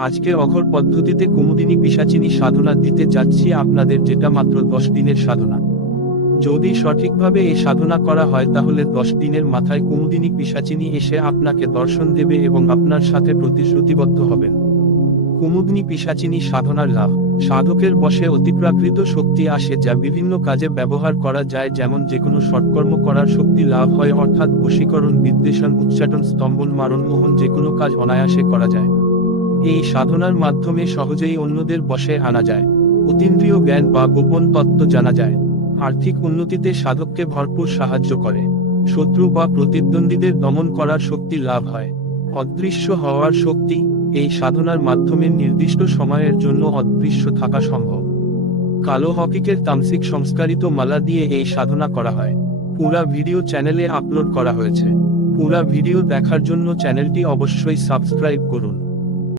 আজকে অঘর পদ্ধতিতে কুমুদিনী পিসাচিনী সাধনা দিতে যাচ্ছি আপনাদের যেটা মাত্র দশ দিনের সাধনা। যদি সঠিকভাবে এই সাধনা করা হয় তাহলে দশ দিনের মাথায় কুমুদিনী পিসাচিনী এসে আপনাকে দর্শন দেবে এবং আপনার সাথে প্রতিশ্রুতিবদ্ধ হবেন। কুমুদিনী পিসাচিনী সাধনার লাভ। সাধকের বশে অতিপ্রাকৃত শক্তি আসে যা বিভিন্ন কাজে ব্যবহার করা যায় যেমন যেকোনো সৎকর্ম করার শক্তি লাভ হয় অর্থাৎ বশীকরণ, বিদ্বেষণ, উচ্চাটন, স্তম্ভন, মারণ, মোহন যে কোনো কাজ অনায়াসে করা যায়। এই সাধনার মাধ্যমে সহজেই অন্যদের বশে আনা যায়। অতীন্দ্রিয় জ্ঞান বা গোপন তত্ত্ব জানা যায়। আর্থিক উন্নতিতে সাধককে ভরপুর সাহায্য করে। শত্রু বা প্রতিদ্বন্দ্বীদের দমন করার শক্তি লাভ হয়। অদৃশ্য হওয়ার শক্তি এই সাধনার মাধ্যমে নির্দিষ্ট সময়ের জন্য অদৃশ্য থাকা সম্ভব। কালো হকিকের তামসিক সংস্কারিত মালা দিয়ে এই সাধনা করা হয়। পুরা ভিডিও চ্যানেলে আপলোড করা হয়েছে। পুরা ভিডিও দেখার জন্য চ্যানেলটি অবশ্যই সাবস্ক্রাইব করুন।